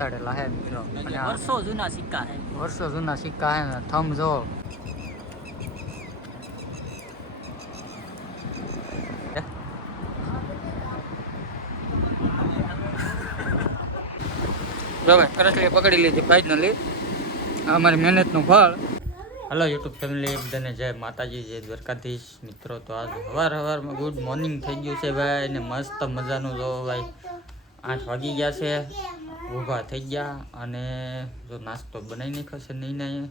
તાડેલા હે મિત્રો અને વર્ષો જૂના સિક્કા હે, વર્ષો જૂના સિક્કા હે ને થંભ જો કરસલી પકડી લીધી ફાઇનલી અમારી મહેનતનું ફળ. હલો યુટ્યુબ ફેમિલી બધાને જય માતાજી, જય દ્વારકાધીશ. મિત્રો તો આજ સવારમાં ગુડ મોર્નિંગ થઈ ગયું છે ભાઈ ને મસ્ત મજાનું જો ભાઈ 8 વાગી ગયા છે, ઊભા થઈ ગયા અને જો નાસ્તો બનાવી નાખ્યો છે. નહીં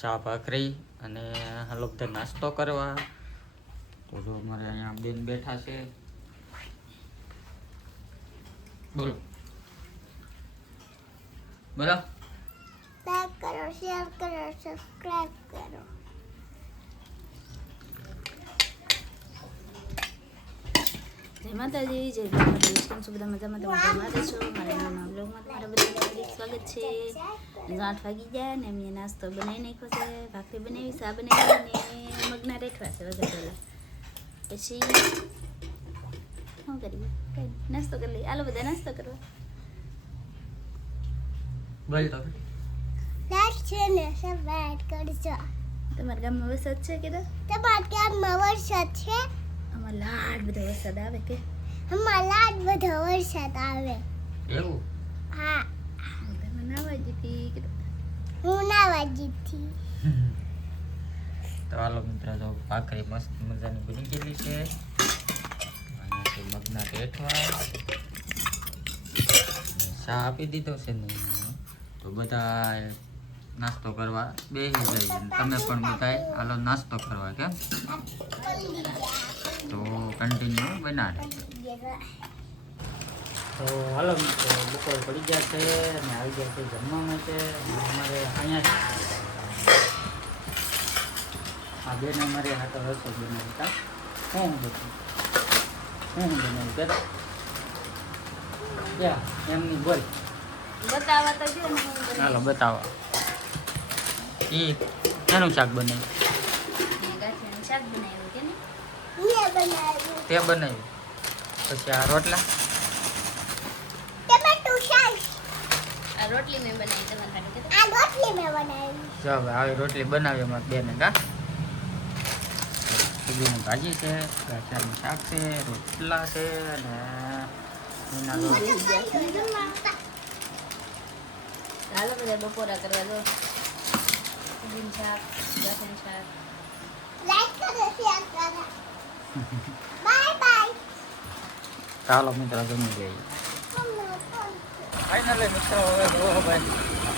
ચા ભાખરી અને હાલો બધા નાસ્તો કરવા. તો જો અમારે અહીંયા બેન બેઠા છે. બોલો બોલો. લાઈક કરો, શેર કરો, સબસ્ક્રાઇબ કરો. જય માતાજી, જય દ્વારકાધીશ. કેમ છો બધા? મજામાં? તમે મજામાં છો? મારા નાના બ્લોગમાં તમારા બધાનું હાર્દિક સ્વાગત છે. 8 વાગી ગયા ને અમે નાસ્તો બનાવી નાખ્યો છે. ભાખરી બનાવી, ચા બનાવી ને મગના રેઠવા છે વગર પહેલાં. પછી શું કરીએ? કઈ નાસ્તો કરી લઈએ. આલો બધા નાસ્તો કરવા. બોલ તો લાઈક છે ને સબસ્ક્રાઇબ કરજો. તમારા ગામમાં વરસાદ છે કે? તમારા ગામમાં વરસાદ છે? અમારે લાડ બધો વરસાદ આવે કે? અમારા બધો વરસાદ આવે. એવું હા, તમે નાવા જીતી કે? હું નાવા જીતી. તો હાલો મિત્ર જો ભાખરી મસ્ત મજાની બની ગયેલી છે. અહીંયાથી મગના રેઠવા ચા આપી દીધો છે ને તો બધા નાસ્તો કરવા બેસી જઈએ. તમે પણ બધા હાલો નાસ્તો કરવા કેમ તો કન્ટિન્યુ બનાવે. તો હાલો મિત્રો બપોર પડી ગયા છે અને આવી ગયા છે જમવા માટે. અમારે અહીંયા આ બેન અમારે હાથો રસો બનાવી હતા. શું બનાવ્યું કે ક્યાં એમની બોલ બતાવા તો જો ને. હાલો બતાવો. એ એનું શાક બનાવ્યું ગાંઠિયાનું શાક બનાવ્યું કે ને? મેં બનાવ્યું તે બનાવ્યું. પછી આ રોટલા ટમેટું શાક. આ રોટલી મેં બનાવી તમારા માટે કે? આ રોટલી મેં બનાવી. જો હવે આવી રોટલી બનાવી અમારે બેને કા સુધીની ભાજી છે, ગાંઠિયાનું શાક છે, રોટલા છે અને એના જો હાલો બધા બપોરા કરવા દો. ઊંધિયું શાક, ગાંઠિયાનું શાક. લાઈક કરો, શેર કરો. Bye bye. ચાલો મિત્રો જમી લઈએ. ફાઇનલી મિત્રો હવે જો ભાઈ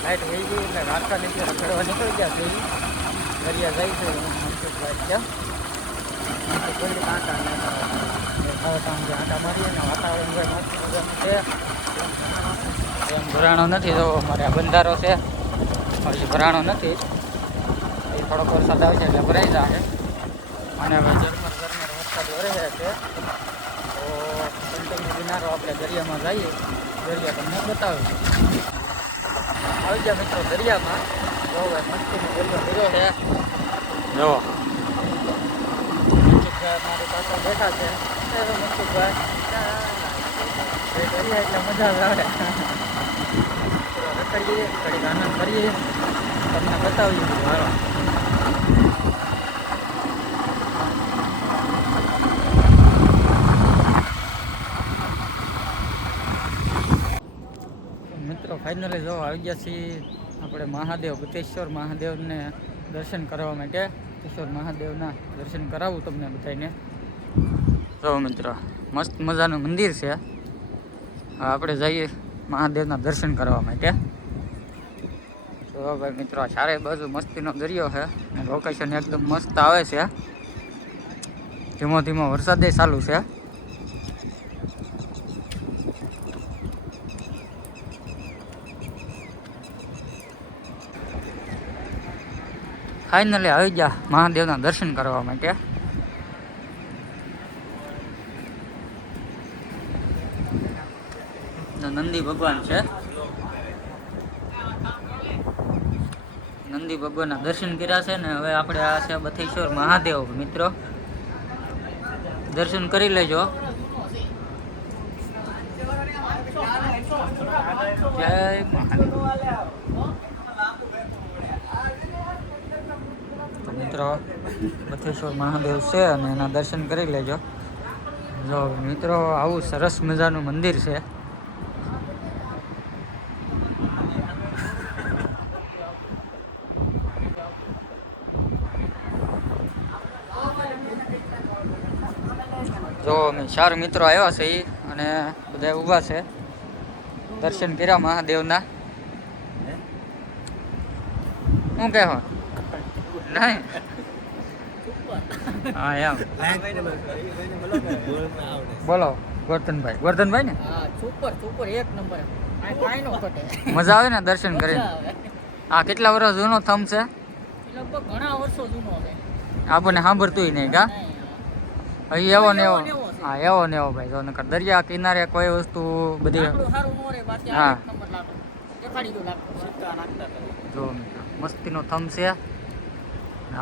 લાઈટ વહી ગઈ એટલે રાસ્તા નીચે રખડવા નીકળી ગયા છે. દરિયા જાય છે મનસુખભાઈ ક્યાં કોઈ આંટા આંટા મારીએ ને વાતાવરણ ભાઈ મસ્ત મજાનું છે. એમ ભરાણો નથી તો અમારે આ બંધારો છે હજી ભરાણો નથી. એ થોડોક વરસાદ આવશે એટલે ભરાઈ જશે અને હવે ઝરમર વરસાદ વરે છે. તો કન્ટિન્યુ કિનારો આપણે દરિયામાં જઈએ. દરિયા તમને બતાવ્યું આવી ગયા મિત્રો દરિયામાં. જો ભાઈ મસ્તીનો દરિયો ભર્યો છે. જો મનસુખભાઈ મારી પાસે બેઠા છે. મનસુખભાઈ દરિયા એટલે મજા આવે. રખડીએ ઘડીક આનંદ કરીએ તમને બતાવીએ મારો. મિત્રો ફાઇનલી જો આવી ગયા છીએ આપણે મહાદેવ ભૂતેશ્વર મહાદેવને દર્શન કરવા માટે. ભૂતેશ્વર મહાદેવના દર્શન કરાવું તમને બધાને. જો મિત્રો મસ્ત મજાનું મંદિર છે. આપણે જઈએ મહાદેવના દર્શન કરવા માટે. તો ભાઈ મિત્રો ચારે બાજુ મસ્તીનો દરિયો છે અને લોકેશન એકદમ મસ્ત આવે છે. ધીમો ધીમો વરસાદે ચાલુ છે. ફાઇનલી આવી ગયા મહાદેવના દર્શન કરવા માટે. નંદી ભગવાન છે. નંદી ભગવાનના દર્શન કર્યા છે ને હવે આપણે આ છે ભૂતેશ્વર મહાદેવ. મિત્રો દર્શન કરી લેજો. જય મહાદેવ. તો મિત્રો બથેશ્વર મહાદેવ છે અને એના દર્શન કરી લેજો. જો મિત્રો આવું સરસ મજાનું મંદિર છે. જો અમે 4 મિત્રો આવ્યા છે અને બધા ઊભા છે. દર્શન કર્યા મહાદેવના. શું કહેવો? નહીં હા એમ બોલો. ગોરધનભાઈ ને મજા આવે ને દર્શન કરીને? આ કેટલા વર્ષ જૂનો થમ છે? આપણને સાંભળતું નહીં કા? અહીં એવો ને એવો. હા એવો ને એવો ભાઈ. જો નકર દરિયા કિનારે કોઈ વસ્તુ બધી હા જો મસ્તીનો થમ છે.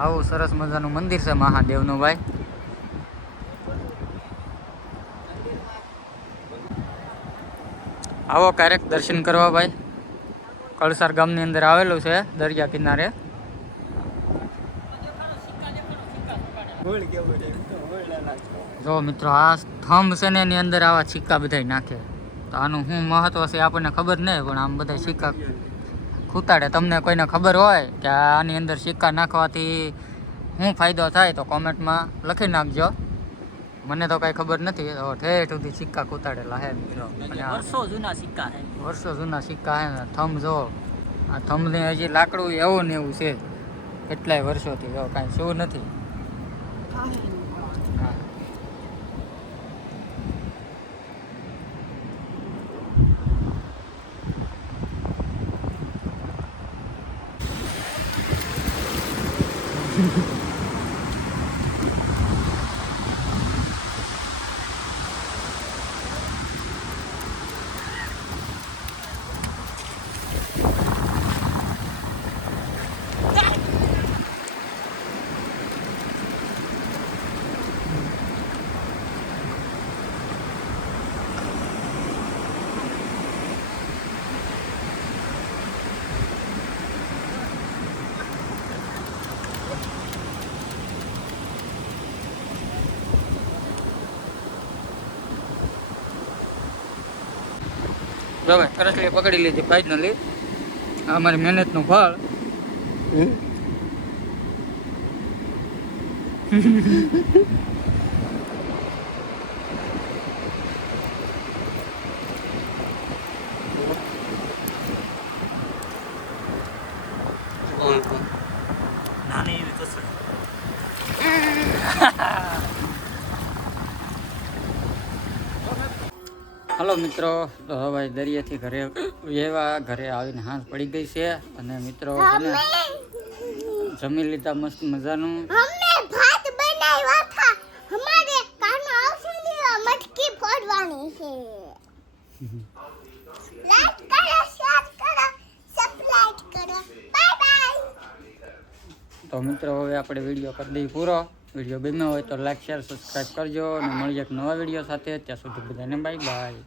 આવું સરસ મજાનું મંદિર છે મહાદેવનું ભાઈ. આવો ક્યારેક દર્શન કરવા ભાઈ. કળસાર ગામની અંદર આવેલું છે દરિયા કિનારે. જો મિત્રો આ થંભ છે ને એની અંદર આવા સિક્કા બધા નાખે. તો આનું શું મહત્વ છે આપણને ખબર નહીં, પણ આમ બધા સિક્કા ખૂતાડે. તમને કોઈને ખબર હોય કે આની અંદર સિક્કા નાખવાથી શું ફાયદો થાય તો કોમેન્ટમાં લખી નાખજો. મને તો કાંઈ ખબર નથી. તો ઠેઠ સુધી સિક્કા ખૂતાડેલા હે મિત્રો. અને વર્ષો જૂના સિક્કા હે. વર્ષો જૂના સિક્કા હે ને થંભ જો આ થંભને હજી લાકડું એવું ને એવું છે કેટલાય વર્ષોથી. જો કાંઈ શું નથી. જો ભાઈ કરસલી પકડી લીધી ફાઇનલી. આ અમારી મહેનતનું ફળ. હલો મિત્રો, તો હવે દરિયાથી ઘરે આવીને હાંસ પડી ગઈ છે. અને મિત્રો જમી લીધા મસ્ત મજાનું. हमने भात बनाया था. हमारे कान आवશે ને મટકી ફોડવાની છે. લાઈક કરો, શેર કરો, સબસ્ક્રાઇબ કરો. Bye bye. તો મિત્રો હવે આપણે વિડીયો કરી દઈએ પૂરો. વિડીયો ગમ્યો હોય તો લાઈક શેર સબસ્ક્રાઈબ કરજો અને મળીએ એક નવા વિડીયો સાથે. ત્યાં સુધી બધાને બાય બાય.